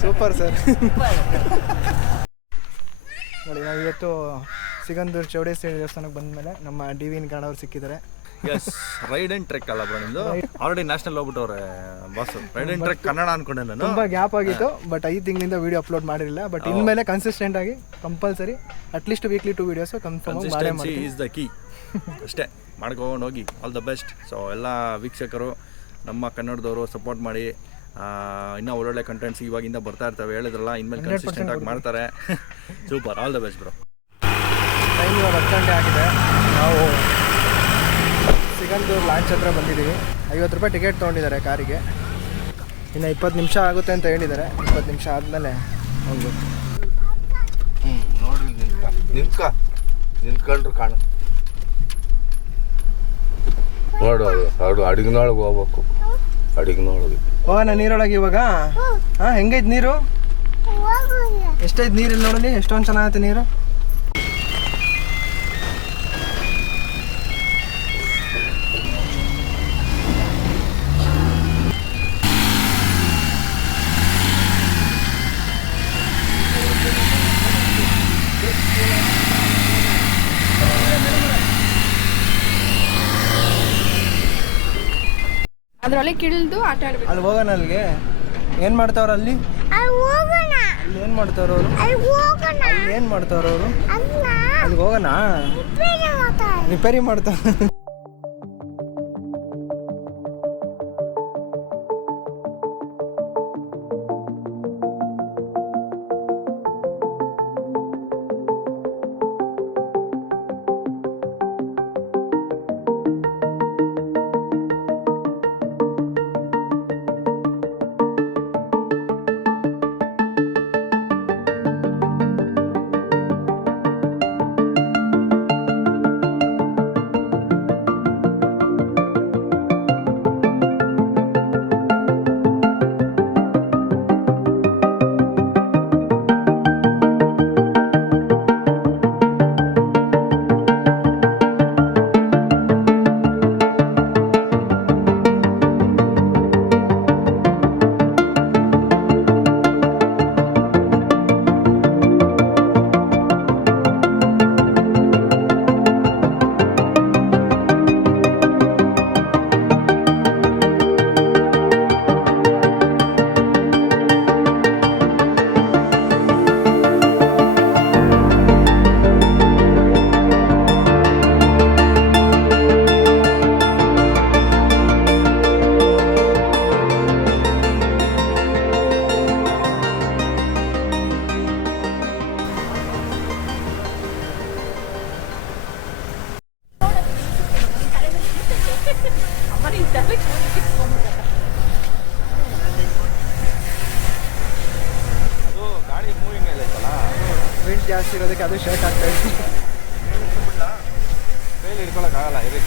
Super sir. ನೋಡಿ ನಾವು ಇವತ್ತು ಸಿಗಂದೂರು ಚೌಡೇಶ್ವರಿ ದೇವಸ್ಥಾನಕ್ಕೆ ಬಂದಮೇಲೆ ನಮ್ಮ ಡಿ.ವಿ. ಕಾಣೋರು ಸಿಕ್ಕಿದ್ದಾರೆ. ಎಸ್, ರೈಡ್ ಅಂಡ್ ಟ್ರೆಕ್ ಅಲ್ಲ ಬ್ರೋ ನಿಮ್ದು? ಆಲ್ರೆಡಿ ನ್ಯಾಷನಲ್ ಹೋಗ್ಬಿಟ್ಟವ್ರೆ boss. Ride and trek Kannada ಅನ್ಕೊಂಡೆ ನಾನು. ತುಂಬ ಗ್ಯಾಪ್ ಆಗಿತ್ತು, ಬಟ್ 5 ತಿಂಗಳಿಂದ ವಿಡಿಯೋ ಅಪ್ಲೋಡ್ ಮಾಡಿರಲಿಲ್ಲ. ಬಟ್ ಇನ್ಮೇಲೆ ಕನ್ಸಿಸ್ಟೆಂಟ್ ಆಗಿ compulsory at least weekly 2 videos confirm ಮಾಡೇ ಮಾಡಿ. ಈಸ್ ದ ಕೀ ಅಷ್ಟೇ, ಮಾಡ್ಕೊಂಡು ಹೋಗಿ. All the best. ಸೊ ಎಲ್ಲ ವೀಕ್ಷಕರು ನಮ್ಮ ಕನ್ನಡದವರು ಸಪೋರ್ಟ್ ಮಾಡಿ. ಇನ್ನೂ ಒಳ್ಳೊಳ್ಳೆ ಕಂಟೆಂಟ್ಸ್ ಇವಾಗಿಂದ ಬರ್ತಾ ಇರ್ತವೆ. ಹೇಳಿದ್ರಲ್ಲ, ಇನ್ಮೇಲೆ ಕನ್ಸಿಸ್ಟೆಂಟ್ ಆಗಿ ಮಾಡ್ತಾರೆ. Super, all the best bro. Time ಇವಾಗ 10 ಗಂಟೆ ಆಗಿದೆ. ನಾವು ಸಿಗಂದೂರು ಲಾಂಚ್ ಹತ್ರ ಬಂದಿದ್ದೀವಿ. 50 ರೂಪಾಯಿ ಟಿಕೆಟ್ ತೊಗೊಂಡಿದ್ದಾರೆ ಕಾರಿಗೆ. ಇನ್ನು 20 ನಿಮಿಷ ಆಗುತ್ತೆ ಅಂತ ಹೇಳಿದ್ದಾರೆ. 20 ನಿಮಿಷ ಆದಮೇಲೆ ಹೋಗ್ಬೇಕು. ನೋಡಿ ನಿಂತ್ಕೊಂಡ್ರು ಕಾಣ ನೋಡು. ಅದು ಅಡಿಗಿನೊಳಗೆ ಹೋಗ್ಬೇಕು. ಅಡಿಗಿನೊಳಗೆ ಹೋಗೋಣ ನೀರೊಳಗೆ ಇವಾಗ. ಹಾಂ, ಹೆಂಗೈತೆ ನೀರು? ಎಷ್ಟೈತೆ ನೀರು ಇಲ್ಲಿ ನೋಡಲಿ, ಎಷ್ಟೊಂದು ಚೆನ್ನಾಗೈತೆ ನೀರು. ಅದ್ರೊಳಗೆ ಕಿಳಿದು ಆಟ ಆಡ್ಬೇಕು. ಅಲ್ಲಿ ಹೋಗೋಣ. ಅಲ್ಲಿಗೆ ಏನು ಮಾಡ್ತಾವ್ರ? ಅಲ್ಲಿ ಏನು ಮಾಡ್ತಾವ್ರ ಅವರು? ಅಲ್ಲಿ ಏನು ಮಾಡ್ತಾವ್ರ ಅವರು? ಅಲ್ಲಿಗೆ ಹೋಗೋಣ. ರಿಪೇರಿ ಮಾಡ್ತಾವ. ವಿಂಡ್ ಜಾಸ್ತಿ ಇರೋದಕ್ಕೆ ಅದು ಶೇಕ್ ಆಗ್ತಾ ಇದೆ. ಕೈಲಿ ಹಿಡ್ಕೊಳಕ್ಕಾಗಲ್ಲ. ಇರಿ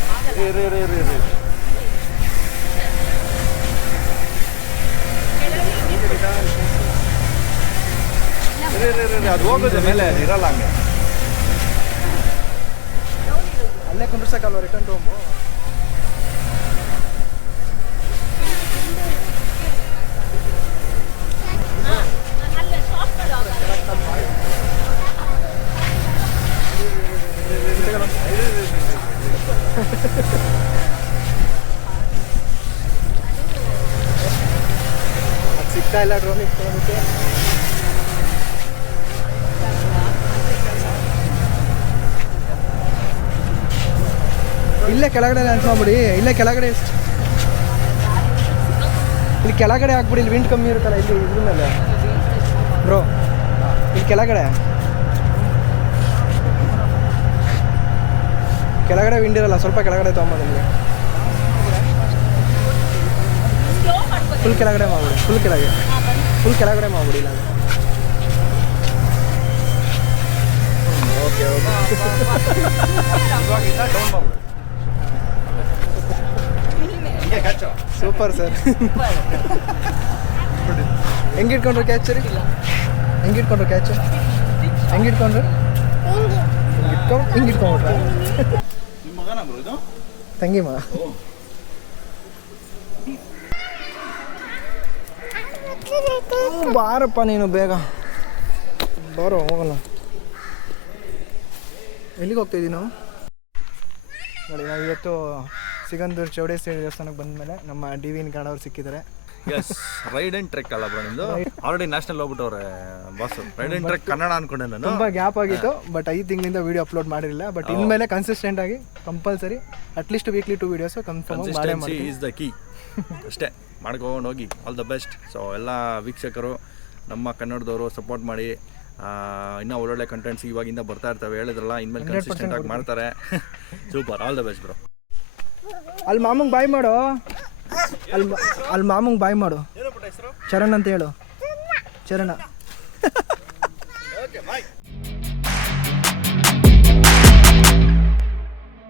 ಇರಿ ಇರಿ ಇರಿ ಇರಿ ಅದು ಹೋಗುತ್ತೆ ಮೇಲೆ, ಇರಲ್ಲ ಹಂಗೆ. ಅಲ್ಲೇ ಕುಂಡ್ರಸಕ್ಕಲ್ವ ರಿಟರ್ನ್ ಹೋಮು? ಅದು ಸಿಗ್ತಾ ಇಲ್ಲ ಡ್ರೋನ್ ಇಟ್ಕೊಳ್ಳೋದಕ್ಕೆ. ಇಲ್ಲೇ ಕೆಳಗಡೆ ಲ್ಯಾಂಡ್ ಮಾಡ್ಬಿಡಿ. ಇಲ್ಲೇ ಕೆಳಗಡೆ ಇಲ್ಲಿ ಕೆಳಗಡೆ ಹಾಕ್ಬಿಡಿ. ಇಲ್ಲಿ ವಿಂಡ್ ಕಮ್ಮಿ ಇರುತ್ತಲ್ಲ ಇಲ್ಲಿ ಇದ್ರ ಮೇಲೆ ಬ್ರೋ. ಇಲ್ಲಿ ಕೆಳಗಡೆ ವಿಂಡ್ ಇರಲ್ಲ, ಸ್ವಲ್ಪ ಕೆಳಗಡೆ ತೊಗೊಂಬೋದು. ಇಲ್ಲಿ ಫುಲ್ ಕೆಳಗಡೆ ಮಾಡ್ಬಿಡಿ. ಫುಲ್ ಕೆಳಗಡೆ ಮಾಡ್ಬಿಡಿ. ಇಲ್ಲ ಓಕೆ ಓಕೆ. Super sir. ಹೆಂಗಿಟ್ಕೊಂಡ್ರು ಕ್ಯಾಚ್ ಸರಿ? ಹೆಂಗಿಟ್ಕೊಂಡ್ರು ಕ್ಯಾಚ್? ಹಿಂಗಿಟ್ಕೊಂಡ್ರು ಹಿಂಗಿಟ್ಕೊಂಡ್ಬಿಟ್ರ? ನಿಮ್ಮ ಮಗನ ಬ್ರೋ ಇದು? ತಂಗಿ ಮಗ. ಬಾರಪ್ಪ ನೀನು ಬೇಗ ಬಾರೋ ಹೋಗೋಣ. ಎಲ್ಲಿಗೆ ಹೋಗ್ತಾಯಿದ್ದೀವಿ ನಾವು? ನೋಡಿ ನಾವು ಇವತ್ತು ಸಿಗಂದೂರು ಚೌಡೇಶ್ವರಿ ದೇವಸ್ಥಾನಕ್ಕೆ ಬಂದಮೇಲೆ ನಮ್ಮ ಡಿ.ವಿ. ಕನ್ನಡವ್ರು ಸಿಕ್ಕಿದ್ದಾರೆ. ಎಸ್ ರೈಡ್ ಆ್ಯಂಡ್ ಟ್ರೆಕ್ ಅಲ್ಲ ಬ್ರೋ ನಿಮ್ಮದು? ಆಲ್ರೆಡಿ ನ್ಯಾಷನಲ್ ಹೋಗ್ಬಿಟ್ಟವ್ರೆ boss. Ride and trek Kannada ಅನ್ಕೊಂಡೆ ನಾನು. ತುಂಬ ಗ್ಯಾಪ್ ಆಗಿತ್ತು, ಬಟ್ 5 ತಿಂಗಳಿಂದ ವೀಡಿಯೋ ಅಪ್ಲೋಡ್ ಮಾಡಿರಲಿಲ್ಲ. ಬಟ್ ಇನ್ಮೇಲೆ ಕನ್ಸಿಸ್ಟೆಂಟ್ ಆಗಿ compulsory at least weekly 2 videos confirm ಮಾಡೇ ಮಾಡಿ. ಈಸ್ ದ ಕೀ ಅಷ್ಟೇ, ಮಾಡ್ಕೊಂಡು ಹೋಗಿ. All the best. ಸೊ ಎಲ್ಲ ವೀಕ್ಷಕರು ನಮ್ಮ ಕನ್ನಡದವರು ಸಪೋರ್ಟ್ ಮಾಡಿ. ಇನ್ನೂ ಒಳ್ಳೊಳ್ಳೆ ಕಂಟೆಂಟ್ಸ್ ಇವಾಗಿಂದ ಬರ್ತಾ ಇರ್ತವೆ, ಹೇಳಿದ್ರಲ್ಲ, ಇನ್ಮೇಲೆ ಕನ್ಸಿಸ್ಟೆಂಟ್ ಆಗಿ ಮಾಡ್ತಾರೆ. Super, all the best bro. ಅಲ್ಲಿ ಮಾಮಂಗೆ ಬಾಯ್ ಮಾಡು. ಅಲ್ಲಿ ಮಾಮಂಗೆ ಬಾಯ್ ಮಾಡು. ಚರಣ್ ಅಂತ ಹೇಳು. ಚರಣ